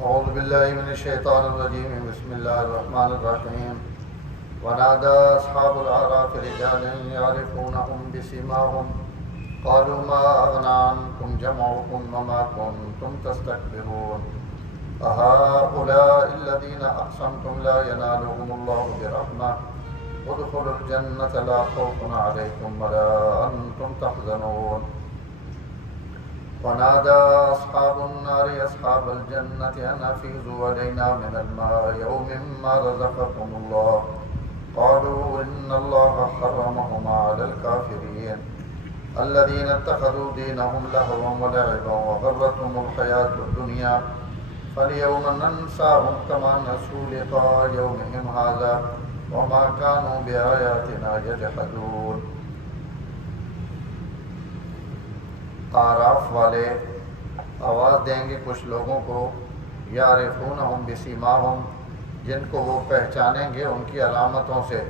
أعوذ بالله من الشيطان الرجيم بسم الله الرحمن الرحيم ونادى أصحاب الأعراف رجالا يعرفونهم بسيماهم قالوا ما أغنى عنكم جمعكم وما كنتم تستكبرون أهؤلاء الذين أقسمتم لا ينالهم الله برحمة ادخلوا الجنة لا خوف عليكم ولا أنتم تحزنون ونادى أصحاب النار أصحاب الجنة أن أفيضوا علينا من الماء أو مما رزقكم الله قالوا إن الله حرمهما على الكافرين الذين اتخذوا دينهم لهوا ولعبا وغرتهم الحياة الدنيا فاليوم ننساهم كما نسوا لقاء يومهم هذا وما كانوا بآياتنا يجحدون۔ آراف والے آواز دیں گے کچھ لوگوں کو یعرفونہم بسیماہم، جن کو وہ پہچانیں گے ان کی علامتوں سے۔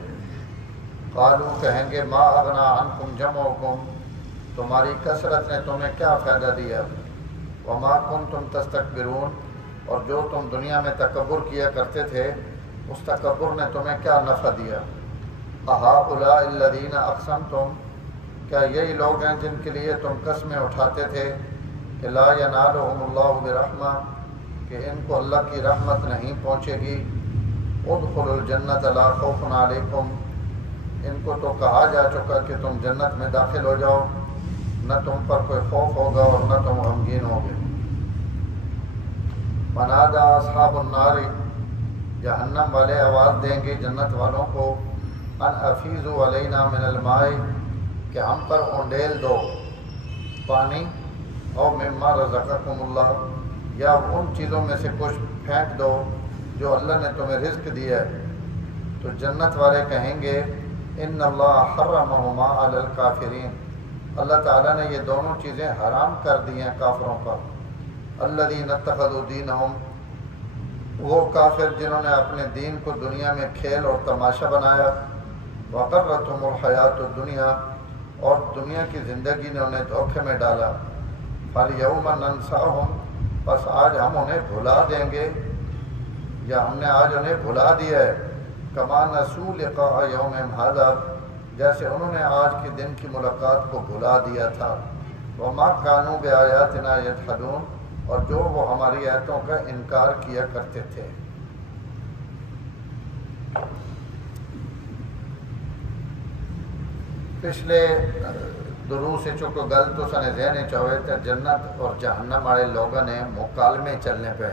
قالو کہیں گے ما اغنا عنکم جمعکم، تمہاری کثرت نے تمہیں کیا فائدہ دیا، وما کنتم تستکبرون، اور جو تم دنیا میں تکبر کیا کرتے تھے اس تکبر نے تمہیں کیا نفع دیا۔ اہؤلاء الذین اقسمتم، کیا یہی لوگ ہیں جن کے لیے تم قسمیں اٹھاتے تھے کہ لا ینالہم اللہ برحمہ، کہ ان کو اللہ کی رحمت نہیں پہنچے گی۔ ادخلوا الجنۃ لا خوف علیکم، ان کو تو کہا جا چکا کہ تم جنت میں داخل ہو جاؤ، نہ تم پر کوئی خوف ہوگا اور نہ تم غمگین ہوگے۔ ونادى اصحاب النار، جہنم والے آواز دیں گے جنت والوں کو، ان افیضوا علینا من الماء، کہ ہم پر اونڈیل دو پانی، او مما رزقکم اللہ، یا ان چیزوں میں سے کچھ پھینک دو جو اللہ نے تمہیں رزق دیا ہے۔ تو جنت والے کہیں گے ان اللہ حرمہما علی الکافرین، اللہ تعالیٰ نے یہ دونوں چیزیں حرام کر دی ہیں کافروں پر۔ الذین اتخذوا دینہم، وہ کافر جنہوں نے اپنے دین کو دنیا میں کھیل اور تماشا بنایا، وغرتہم الحیات الدنیا، اور دنیا کی زندگی نے انہیں دھوکے میں ڈالا۔ فالیوم ننساہم، بس آج ہم انہیں بھلا دیں گے، یا ہم نے آج انہیں بھلا دیا ہے، کما نسوا لقاء یومہم ھذا، جیسے انہوں نے آج کے دن کی ملاقات کو بھلا دیا تھا۔ وما کانوا بآیاتنا یجحدون، اور جو وہ ہماری آیتوں کا انکار کیا کرتے تھے۔ پچھلے دروس چونکہ گل تو سنے ذہنے چاہے تو جنت اور جہنم والے لوگوں نے مکالمے چلنے پہ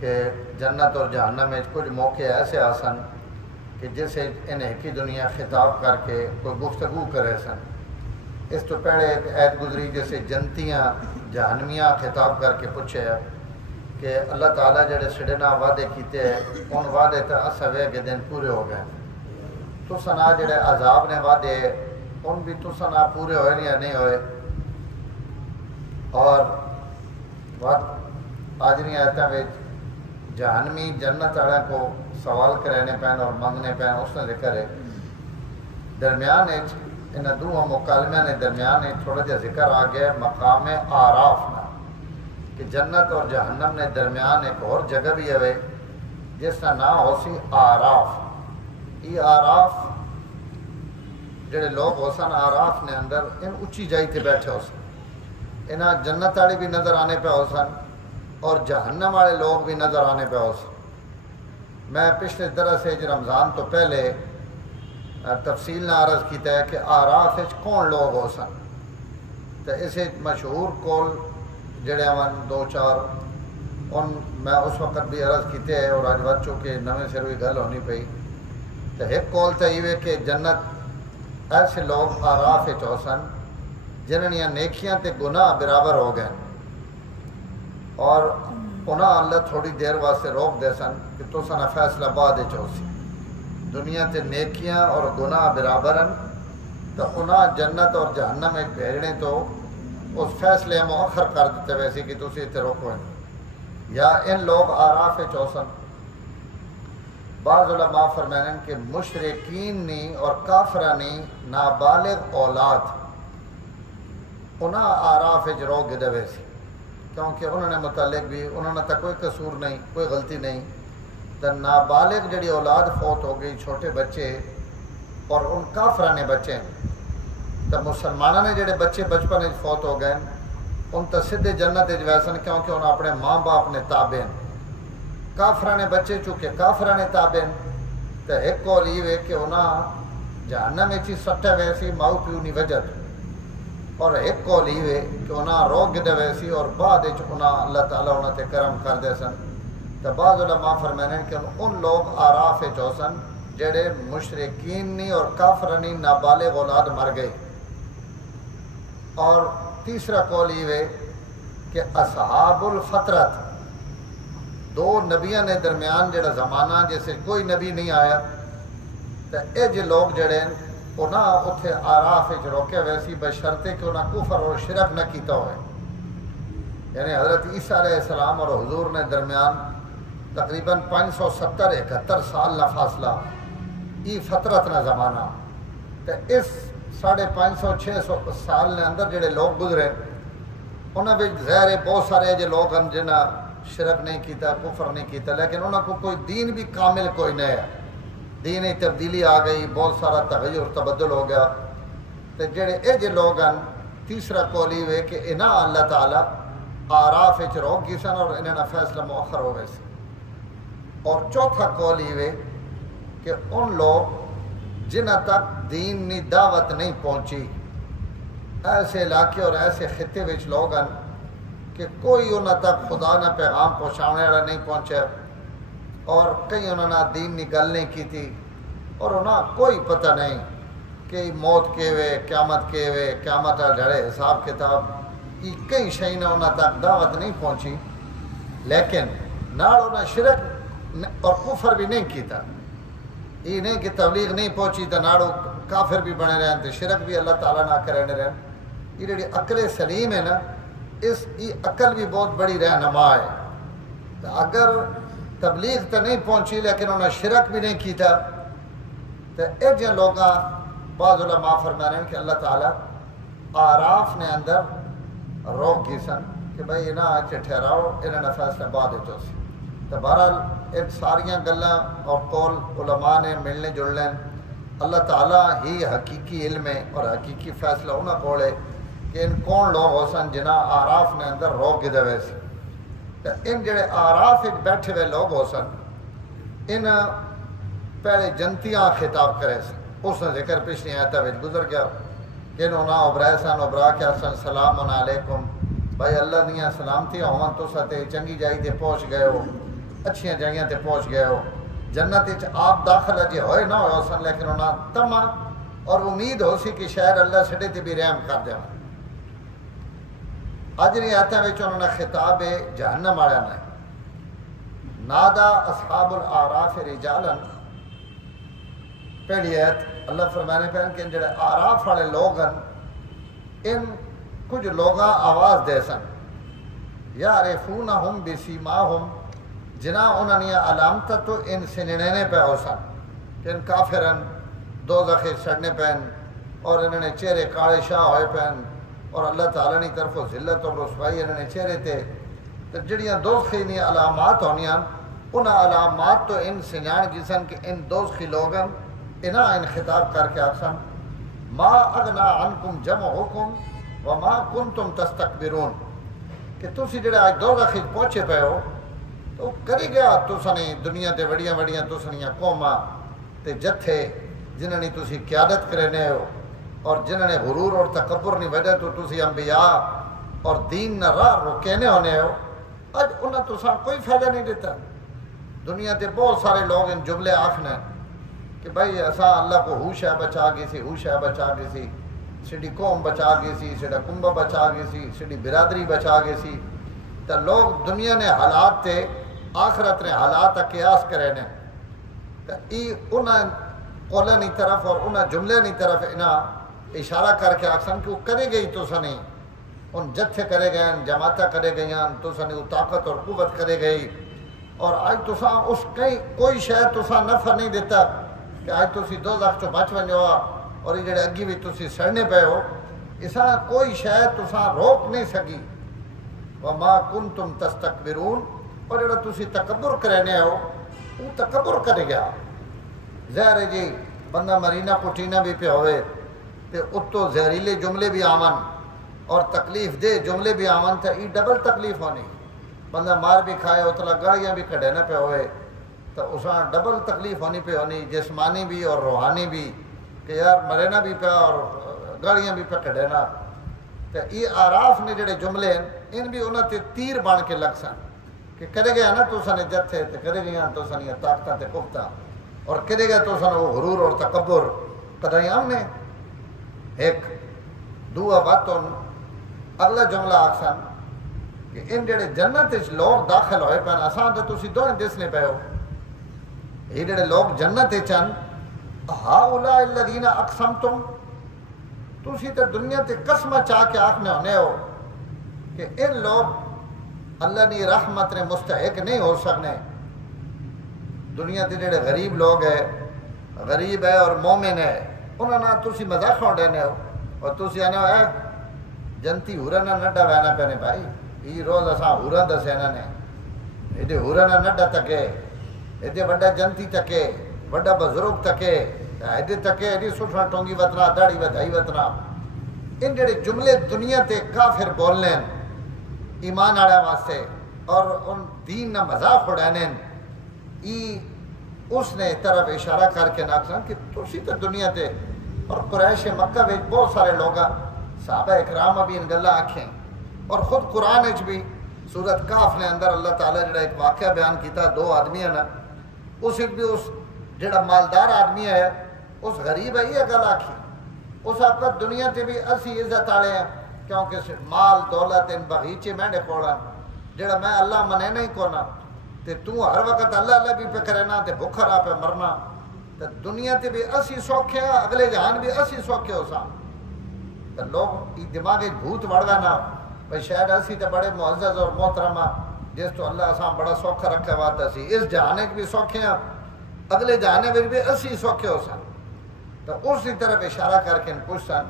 کہ جنت اور جہنم میں کچھ موقع ایسے آسن کہ جسے انہیں کی دنیا خطاب کر کے کوئی گفتگو کرے سن۔ اس تو پہلے ایک عید گزری جیسے جنتیاں جہنمیاں خطاب کر کے پوچھے کہ اللہ تعالیٰ جڑے سڑنا وعدے کیتے ہیں ان وعدے تا اسوے کے دن پورے ہو گئے، تو سنا جڑے عذاب نے وعدے ان بھی تو سنا پورے ہوئے یا نہیں ہوئے۔ اور آجنی آیتیں میں جہنمی جنت والے کو سوال کرنے پین اور منگنے پین، اس نے ذکر ہے درمیان ان دو مکالمے نے درمیان تھوڑا جا ذکر آ گیا مقام آراف نا، کہ جنت اور جہنم نے درمیان ایک اور جگہ بھی ہے جس کا نام ہو سی آراف۔ یہ آراف جڑے لوگ ہو سن آراف نے اندر ان اچھی جائی تے بیٹھے ہو سن، انہاں جنت والے بھی نظر آنے پہ ہو سن اور جہنم والے لوگ بھی نظر آنے پہ ہو سن۔ میں پچھلے درس رمضان تو پہلے تفصیل نہ عرض کیتا ہے کہ آراف کون لوگ ہو سن، تو اسے مشہور کول جڑے ون دو چار ان میں اس وقت بھی عرض کیتے ہیں اور آج بچوں کے نویں سر بھی گل ہونی پئی۔ تو ایک کول تو یہ کہ جنت ایسے لوگ آراف ہو سن جنہاں نیکیاں تے گناہ برابر ہو گئے، اور انہاں اللہ تھوڑی دیر واسطے روک دے سن کہ تو سنا فیصلہ بعد ہو سی، دنیا تے نیکیاں اور گناہ برابر ہیں، تو انہاں جنت اور جہنم ایک بھیجنے تو اس فیصلے مؤخر کر دیتے ویسے کہ تسی اتنے روکو ہیں، یا ان لوگ آراف چوسن۔ بعض علماء فرمائیں کہ مشرکین نی اور کافرانی نابالغ اولاد انہاں آراف رو گدے ویسی کیونکہ انہوں نے متعلق بھی انہوں نے تو کوئی قصور نہیں، کوئی غلطی نہیں. تو نابالغ جڑی اولاد فوت ہو گئی، چھوٹے بچے اور ان کافرانے بچے ہیں، تو مسلمانوں نے جڑے بچے بچپن فوت ہو گئے ان تو سیدھے جنت ویسن، کیونکہ انہوں اپنے ماں باپ نے تابع ہیں. کافرانے بچے چونکہ کافرانے تابع ہیں تو ایک قول یہ کہ انہاں جہنم میں سٹے ویسی ماؤ پیو نہیں وجد، اور ایک قول یہ کہ انہاں روک دے ویسی اور بعد انہاں اللہ تعالیٰ انہاں تے کرم کر دے سن. تو بعض علماء فرمائیں کہ ان لوگ آراف چوسن جڑے مشرکین نہیں اور کافرانی نابالغ اولاد مر گئے. اور تیسرا قول یہ کہ اصحاب الفترت، دو نبیاں نے درمیان جڑا زمانہ جیسے کوئی نبی نہیں آیا، تو اے جے لوگ جڑے انہاں اتھے آراف روکے ویسی بشرطے کہ انہاں کفر اور شرک نہ کیتا ہوئے. یعنی حضرت عیسیٰ علیہ السلام اور حضور نے درمیان تقریباً 570-71 سال نہ فاصلہ، یہ فترت نہ زمانہ. تو اس 550-600 سال نے اندر جڑے لوگ گزرے انہوں نے ظاہر بہت سارے جو لوگ ہیں جنہاں شرک نہیں کیتا، کفر نہیں کیتا، لیکن انہوں کو کوئی دین بھی کامل کوئی نہیں ہے. دین تبدیلی آ گئی، بہت سارا تغیر تبدل ہو گیا. تو جڑے اے جو لوگ ہیں تیسرا قول یہ کہ انہاں اللہ تعالیٰ آراف روک گئی سن اور انہاں فیصلہ مؤخر ہو گئے. اور چوتھا قول یہ کہ ان لوگ جنہاں تک دین نی دعوت نہیں پہنچی، ایسے علاقے اور ایسے خطے وچ لوگ ہیں کہ کوئی انہاں تک خدا نہ پیغام پہنچانے والا نہیں پہنچا، اور کئی انہوں نے دین نی گل نہیں کی تھی، اور انہاں کوئی پتہ نہیں کہ موت کے وے، قیامت کے وے، قیامت جڑے حساب کتاب، یہ کئی شئیں انہاں تک دعوت نہیں پہنچی. لیکن نال انہاں شرک اور کفر بھی نہیں کیتا. یہ نہیں کہ تبلیغ نہیں پہنچی تو ناڑو کافر بھی بنے رہے ہیں، تو شرک بھی اللہ تعالیٰ نہ کرنے رہے. یہ جڑی عقل سلیم ہے نا، یہ عقل بھی بہت بڑی رہنما ہے. تو اگر تبلیغ تو نہیں پہنچی لیکن انہوں نے شرک بھی نہیں کیتا، تو اے جن لوگاں بعض علماء فرما رہے ہیں کہ اللہ تعالیٰ آراف نے اندر روک گئی سن کہ بھائی انہاں ٹھہراؤ، انہوں نے فیصلہ بعد ہو سی. تو بہرحال ان ساریاں گلاں اور قول علماء نے ملنے جلنے، اللہ تعالیٰ ہی حقیقی علم ہے اور حقیقی فیصلہ انہاں کولے کہ ان کون لوگ ہو سن جنہاں آراف نے اندر روک گئے ویسے. تو ان جڑے آراف بیٹھے ہوئے لوگ ہو سن، ان پہلے جنتیاں خطاب کرے سن. اس نے ذکر پچھلی آیتاں وچ گزر گیا کہ انہاں ابرائے سن، ابرا کے سن سلام علیکم، بھائی اللہ دیاں سلامتیاں ہون تساں تے چنگی جائی تے پہنچ گئے ہو، اچھیاں جگہیں تے پہنچ گئے ہو. جنت وچ آپ داخلہ جی ہوئے نہ ہوئے سن، لیکن انہاں تمہ اور امید ہو سی کہ شاید اللہ سڈے تے بھی رحم کر دے. اجری آیتاں وچ انہوں نے خطاب جہنم والے نے نادا اصحاب الاعراف رجالا. پہلی آیت اللہ فرمانے پہ کہ جڑے آراف والے لوگ ہیں ان کچھ لوگاں آواز دے سن، یعرفونہم بسیماہم، جنہاں انہوں نے علامت تو ان سننے پہ ہو سن کہ ان کافرن دوزخ سڑنے پہن اور انہوں نے چہرے کالے شاہ ہوئے پہن اور اللہ تعالیٰ نے طرف ذلت اور رسوائی انہوں نے چہرے تھے. تو جڑیاں دوزخی نے علامات ہونیاں انہاں علامات تو ان سنجان کی سن کہ ان دوزخی لوگاں انہاں ان خطاب کر کے آکسن ما اغنا عنکم جمعکم وما کنتم تستکبرون، کہ تسی جڑے آج دوزخی پہنچے پہ ہو تو کری گیا تسانی دنیا تے وڑیاں وڑیاں تسانیاں قوماں تے جتھے جنہوں نے تسی قیادت کرنے ہو اور جنہوں نے غرور اور تکبر نہیں وجہ تو تسی انبیاء اور دین نہ راہ روکینے ہونے ہو. اج انہاں تساں کوئی فائدہ نہیں دیتا. دنیا تے بہت سارے لوگ ان جملے آکھنے کہ بھائی اساں اللہ کو ہوش ہے بچا گئی سی، ہوش ہے بچا گئی سی، سیڈی قوم بچا گئی سی، سیڈا کنبہ بچا گئی سی، سیڈی برادری بچا گئی سی. تو لوگ دنیا نے حالات تے آخرت نے حالات قیاس کرے نے. تو ای انہاں قولہ نی طرف اور انہاں جملے نی طرف انہاں اشارہ کر کے آکسن کہ وہ کرے گئی تو سنی ان جتھے کرے گئے جماعتہ کرے گئی تو سنی وہ طاقت اور قوت کرے گئی. اور آج تساں اس کئی کوئی شاید تساں نفع نہیں دیتا کہ آج تسی دوزخ چو بچ ونجو اور یہ جڑے اگی بھی تسی سڑنے پہ ہو، اساں کوئی شاید تساں روک نہیں سکی وما کنتم تستکبرون، اور جڑا تسی تکبر کرنے ہو وہ تکبر کرے گا۔ ظاہر ہے جی بندہ مرینا پٹینا بھی پہ ہوئے تے اتو زہریلے جملے بھی آون اور تکلیف دے جملے بھی آون تو یہ ڈبل تکلیف ہونی۔ بندہ مار بھی کھائے اتلا گاڑیاں بھی کھڑے نہ پہ ہوئے تو اساں ڈبل تکلیف ہونی پہ ہونی، جسمانی بھی اور روحانی بھی، کہ یار مرنا بھی پہ اور گاڑیاں بھی پہ کھڑے نہ۔ تو یہ آراف نے جڑے جملے ہیں ان بھی انہوں تے تیر بان کے لگ سن کہ کرے گیا نا تو سنے جتھے تے کرے گیا تو سنی طاقتاں تے کفتاں، اور کرے گیا تو سن وہ غرور اور تکبر قدائیں ہم نے ایک دعا باتوں اگلا جملہ آکسن کہ ان جڑے جنت اس لوگ داخل ہوئے پہن آسان تو تسی دو دسنے پہ ہو، یہ جڑے لوگ جنت چن ہاؤلاء الذین اقسمتم، تسی تے دنیا تے قسمہ چاہ کے آکھنے ہونے ہو کہ ان لوگ اللہ نے رحمت نے مستحق نہیں ہو سکنے۔ دنیا تے جڑے غریب لوگ ہے، غریب ہے اور مومن ہے، انہوں نے تسی مذاق ہو دینے ہو اور تسی آنے ہو جنتی ہورنا نڈا وینا پہنے بھائی، یہ روز اساں ہورن دسے انہوں نے ایڈے ہورنا نڈا تکے، ایڈے وڈا جنتی تکے، وڈا بزرگ تکے، ایڈے تکے ایڈی سٹھا ٹونگی وطنا داڑھی ودھائی وطنا۔ ان جڑے جملے دنیا تے کافر بول لیں ایمان آڑا واسطے اور ان دین نہ مذاق اڑانے، اس نے طرف اشارہ کر کے ناکسان کہ تسی تو دنیا تے اور قریش مکہ میں بہت سارے لوگ صحابہ اکرام بھی ان گلہ آکھیں، اور خود قرآن اچ بھی سورت کاف نے اندر اللہ تعالیٰ جڑا ایک واقعہ بیان کیتا دو آدمی ہیں نا، اس ایک بھی اس جڑا مالدار آدمی ہے اس غریب ہے یہ گل آکھی، اس آپ کا دنیا تے بھی اسی عزت آڑے ہیں کیونکہ مال دولت ان بغیچے میں نے کھوڑا جڑا میں اللہ منے نہیں کونا تے تو ہر وقت اللہ اللہ بھی پہ کرنا تے بھکھا رہا پہ مرنا، تے دنیا تے بھی اسی سوکھے ہیں اگلے جہان بھی اسی سوکھے ہو سا۔ تے لوگ دماغی بھوت بڑھوا نا بھئی شاید اسی تے بڑے معزز اور محترمہ جس تو اللہ اساں بڑا سوکھا رکھا واتا سی، اس جہانے بھی سوکھے ہیں اگلے جہانے بھی اسی سوکھے ہو سا۔ تو اسی طرف اشارہ کر کے پوچھتا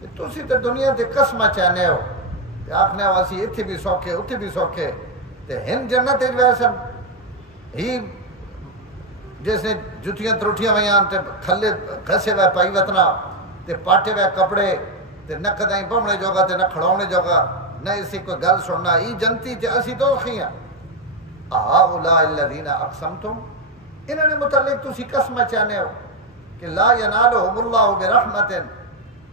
کہ تسی تے دنیا تے قسمہ چاہنے ہو کہ آخنے ہو اسی اتھے بھی سوکھے اتھے بھی سوکھے، تے ہن جنت ویسن ہی جیسے جتیاں تروٹیاں ویاں تے کھلے گھسے وے پائی وطنا تے پاٹے وے کپڑے تے نہ کدائیں بمنے جوگا تے نہ کھڑونے جوگا نہ اسی کوئی گل سننا، ای جنتی تے اسی دو خیاں۔ ہؤلاء الذین اقسمتم، انہوں نے متعلق تسی قسمہ چاہنے ہو کہ لا ینالہم اللہ برحمت،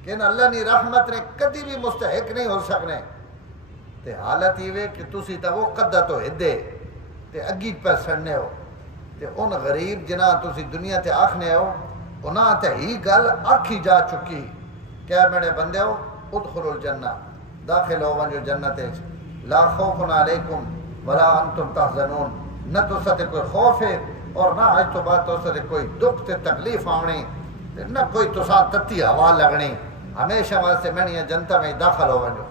کہ ان اللہ نے رحمت نے کدی بھی مستحق نہیں ہو سکنے، تے حالت یہ کہ تسی تا وہ قدہ تو ہدے تے اگی پہ سڑنے ہو، تے ان غریب جنہاں تسی دنیا تے آکھنے ہو انہاں تے ہی گل آکھی جا چکی، کیا میرے بندے ہو ادخلوا الجنہ، داخل ہو ونجو جنت لا خوف علیکم ولا انتم تحزنون، نہ تو ستے کوئی خوف ہے اور نہ آج تو بات تو ستے کوئی دکھ تے تکلیف آنی، نہ کوئی تساں تتی ہوا لگنی، ہمیشہ واسطے میں نے جنتا میں داخل ہو ونجو۔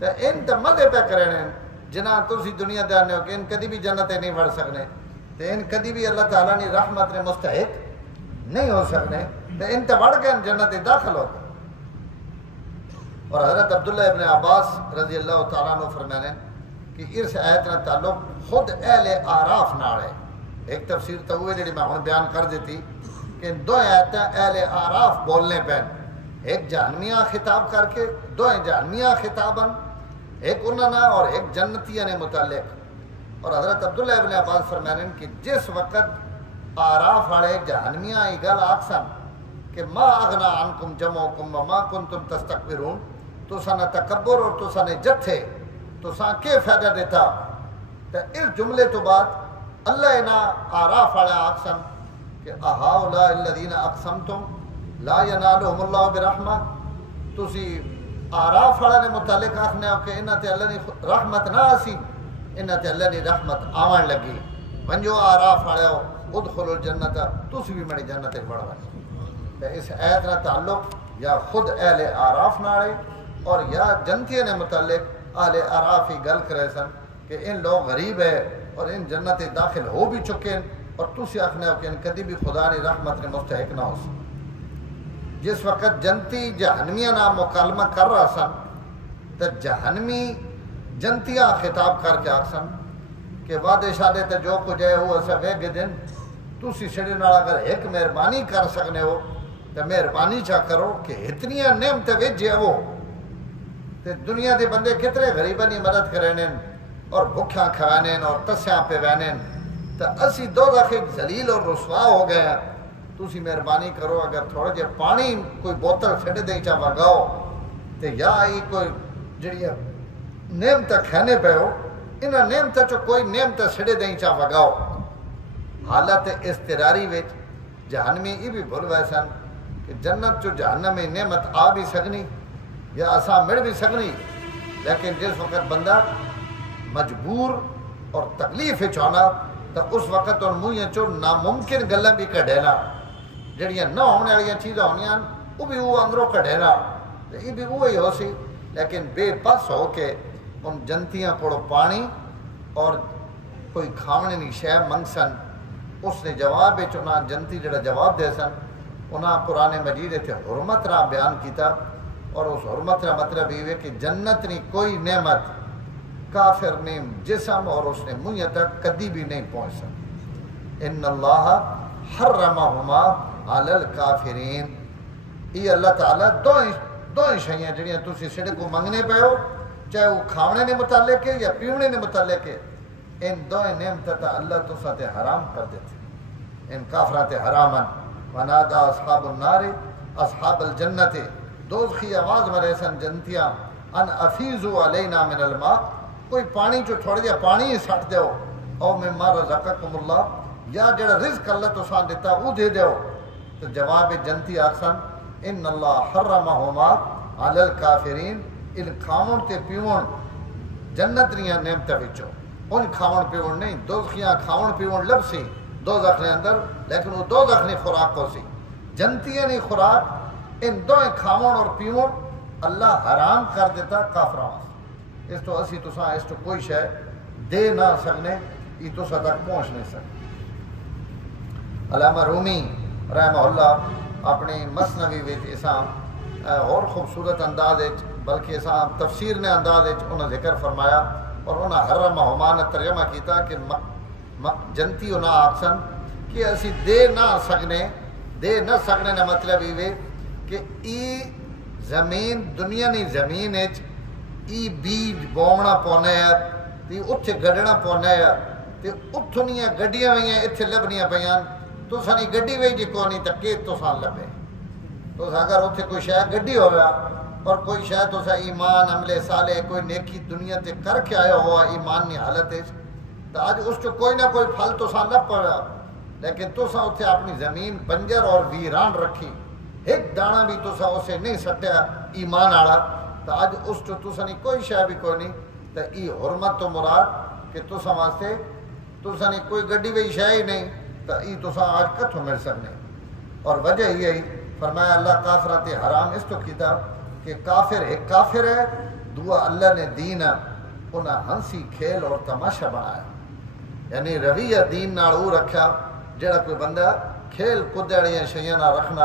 تو ان تے مزے پہ کرنے جنہاں تسی دنیا دے آنے ہو کہ ان کدی بھی جنت نہیں بڑھ سکنے، تو ان کدی بھی اللہ تعالیٰ نے رحمت نے مستحق نہیں ہو سکنے، تو ان تے بڑھ گئے جنت داخل ہو۔ اور حضرت عبداللہ ابن عباس رضی اللہ تعالیٰ عنہ فرمانے کہ اس آیت نے تعلق خود اہل آراف نال ہے۔ ایک تفسیر تو ہوئے جڑی میں ہوں بیان کر دیتی کہ دو آیتیں اہل آراف بولنے پہن، ایک جہنمیہ خطاب کر کے دو جہنمیہ خطاباً، ایک انہوں نے اور ایک جنتیہ نے متعلق۔ اور حضرت عبداللہ ابن عباس فرمانے کہ جس وقت آراف والے جہنمیہ ہی گل آکسن کہ ما اغنا عنکم جمعکم وما کنتم تستکبرون، تو سانا تکبر اور تو سانے جتھے تو ساں کے فائدہ دیتا، تو اس جملے تو بعد اللہ اینا آراف والے آکسن کہ ہؤلاء الذین اقسمتم لا ینالہم اللہ برحمہ، تسی آراف والے نے متعلق آخنے ہو کہ انہاں تے اللہ نے رحمت نہ آسی، انہاں تے اللہ نے رحمت آوان لگی، ونجو آراف والے ہو ادخلوا الجنت، تسی بھی میری جنت ایک بڑھ بڑھ۔ اس آیت نہ تعلق یا خود اہل آراف نالے اور یا جنتیہ نے متعلق اہل آراف ہی گل کرے سن کہ ان لوگ غریب ہے اور ان جنت داخل ہو بھی چکے ہیں، اور تسی آخنے ہو کہ ان کدی بھی خدا نے رحمت نے مستحق نہ ہو سن۔ جس وقت جنتی جہنمیہ نام مکالمہ کر رہا سن تو جہنمی جنتیاں خطاب کر کے آکسن کہ وعدے شادے تے جو کچھ ہے وہ اسا وے دن تسی سڑے نال اگر ایک مہربانی کر سکنے ہو تو مہربانی چا کرو کہ اتنیاں نعمتیں ویجے وہ تے دنیا دے بندے کتنے غریباں دی مدد کرنے اور بھکھیاں کھوانے اور تسیاں پہ وینے تو اسی دوزخ ذلیل اور رسوا ہو گئے ہیں تسی مہربانی کرو اگر تھوڑا جے پانی کوئی بوتل چھڑ دے چا وگاؤ تے یا ای کوئی جڑی نعمت کھانے پہ ہو انہاں نعمت چو کوئی نعمت چھڑ دے چا وگاؤ حالت استراری وچ جہنمی ای بھی بھول ویسن کہ جنت چو جہنم میں نعمت آ بھی سکنی یا اساں مڑ بھی سکنی لیکن جس وقت بندہ مجبور اور تکلیف چاہنا تو اس وقت ان مویاں چو ناممکن گلاں بھی کڈینا جڑیاں نہ ہونے والی چیزاں ہونیاں وہ بھی وہ اندروں کڈینا یہ بھی وہی ہو سی لیکن بے بس ہو کے ان جنتیاں کو پانی اور کوئی کھاونے نہیں شے منگ سن اس نے جواب انہاں جنتی جڑا جواب دے سن انہاں قرآن مجید تے حرمت را بیان کیتا اور اس حرمت را مطلب یہ کہ جنت نہیں کوئی نعمت کافر نے جسم اور اس نے منہ تک کدی بھی نہیں پہنچ سکتی ان اللہ حرمہما علی الکافرین یہ اللہ تعالیٰ دو شیئیں جڑیاں تسی سڑے کو منگنے پہ ہو چاہے وہ کھاونے نے متعلق ہے یا پیونے نے متعلق ہے ان دو نعمتیں اللہ تسا تے حرام کر دیتے ان کافرات حرامن ونادا اصحاب النار اصحاب الجنت دوزخی آواز مرے سن جنتیاں ان افیزو علینا من الماء کوئی پانی جو تھوڑا جا پانی ہی سٹ دیو او مما رزقکم اللہ یا جڑا رزق اللہ تسان دیتا وہ دے دیو تو جواب جنتی آسن ان اللہ حرمہما علی الکافرین ان کھاون تے پیون جنت نیاں نعمت وچوں ان کھاون پیون نہیں دوزخیاں کھاون پیون لب سی دوزخ نے اندر لیکن وہ دوزخ نے خوراک کو سی جنتیاں نے خوراک ان دو کھاون اور پیون اللہ حرام کر دیتا کافران اس تو اسی تساں اس تو کوئی شے دے نہ سکنے یہ تساں تک پہنچ نہیں سکنے علامہ رومی رحمہ اللہ اپنی مثنوی وچ اساں اور خوبصورت انداز وچ بلکہ اساں تفسیر نے انداز وچ انہاں ذکر فرمایا اور انہاں حرمہما نے ترجمہ کیتا کہ جنتی انہاں آکسن کہ اسی دے نہ سکنے نے مطلب یہ کہ ای زمین دنیا نہیں زمین ہے ای بیج بومنا پونے ہے تی اتھے گڑنا پونے ہے تی اتھنیاں گڈیاں ہوئیاں اتھے لبنیاں پیان تو سانی گڈی وی جی کونی تکے تو سان لبے تو اگر اتھے کوئی شاید گڈی ہویا اور کوئی شاید تو سا ایمان عملے سالے کوئی نیکی دنیا تے کر کے آیا ہوا ایمان نی حالت ہے تو آج اس کو کوئی نہ کوئی پھل تو سان لب پڑا لیکن تو سا اتھے اپنی زمین بنجر اور ویران رکھی ایک دانا بھی تو سا اسے نہیں سٹیا ایمان آڑا تو آج اس تو سا نہیں کوئی شاید بھی کوئی نہیں تو ای حرمت تو مراد کہ تو سا واسطے تو سا نہیں کوئی گڈی وی شاید ہی نہیں تو ای تو سا آج کتھو مل سکنے اور وجہ یہی فرمایا اللہ کافرات حرام اس تو کیتا کہ کافر ایک کافر ہے دعا اللہ نے دین انہاں ہنسی کھیل اور تماشا بنایا یعنی رویہ دین ناڑو رکھا جڑا کوئی بندہ کھیل کدڑیاں شیئں نہ رکھنا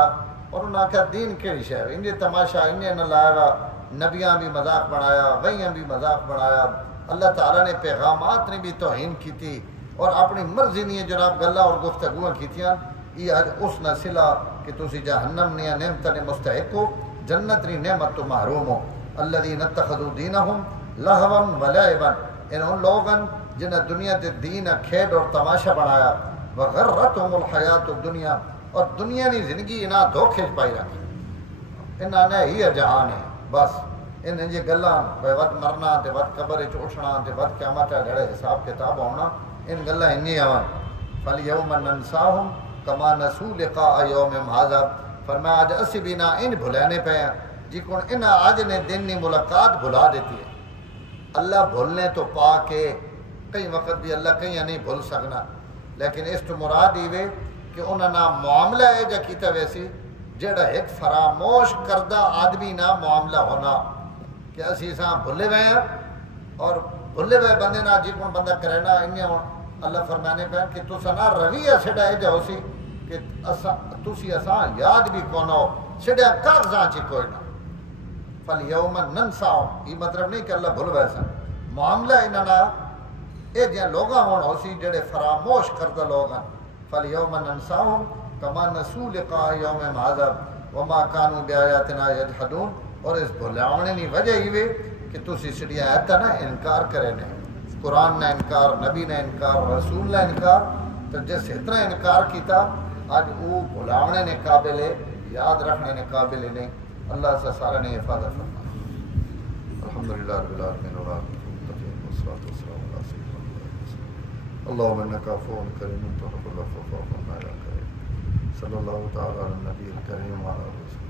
اور انہاں کہا دین کیڑی شے انہیں تماشا انہیں نہ لایا نبیاں بھی مذاق بنایا وہیاں بھی مذاق بنایا اللہ تعالیٰ نے پیغامات نے بھی توہین کی تھی اور اپنی مرضی نے جناب گلہ اور گفتگویں کی تھیاں یہ آج اس نہ سلا کہ تسی جہنم نے نعمت نے مستحق ہو جنت نے نعمت تو محروم ہو الذین اتخذوا دینہم لہوا ولعبا ان لوگن جنہیں دنیا تے دین کھیڈ اور تماشا بنایا وغرتہم الحیات الدنیا اور دنیا کی زندگی انہاں دھوکھے پائی رکھی انہاں نے ہی جہان ہے بس انہیں جی گلاں بے ود مرنا تے ود قبر چ اٹھنا تے ود قیامت جڑے حساب کتاب ہونا ان گلاں انہی آون فالیوم ننساہم کما نسوا لقاء یوم ھذا فرمایا آج اسی بھی نہ ان بھلانے پہ ہیں جی کون ان آج نے دن نے ملاقات بھلا دیتی ہے اللہ بھولنے تو پا کے کئی وقت بھی اللہ کہیں نہیں بھول سکنا لیکن اس تو مراد یہ کہ انہوں نے معاملہ ہے جا کیتا ویسی جڑا ایک فراموش کردہ آدمی نہ معاملہ ہونا کہ اسی ساں بھلے ہوئے ہیں اور بھلے ہوئے بندے نہ جی کون بندہ کرینا انہیں اللہ فرمانے پہ کہ تو سنا رویہ سڑا ہے جا اسی کہ تسی اساں یاد بھی کونو سڑیا کاغذاں چی کوئی نہ فالیوم ننساہم یہ مطلب نہیں کہ اللہ بھول ویسا معاملہ انہاں اے جہاں لوگاں ہون ہو سی جڑے فراموش کردہ لوگ ہیں فَالْيَوْمَ نَنْسَاهُمْ كَمَا نَسُوا لِقَاءَ يَوْمِهِمْ هَٰذَا وَمَا كَانُوا بِآيَاتِنَا يَجْحَدُونَ. اور اس بھلاونے نہیں وجہ ہی وے کہ تسی سڑی آیتاں نہ انکار کرے نے، قرآن نے انکار، نبی نے انکار، رسول نے انکار، تو جس اتنا انکار کیتا آج وہ بھلاونے نے قابل ہے، یاد رکھنے نے قابل نہیں. اللہ سے سارے نے حفاظت فرما. الحمدللہ رب العالمین والصلاۃ والسلام علی سیدنا محمد. اللهم انك عفو کریم تحب العفو فاعف عنا یا کریم. صلی اللہ تعالی علی النبی الکریم وعلی آلہ وصحبہ.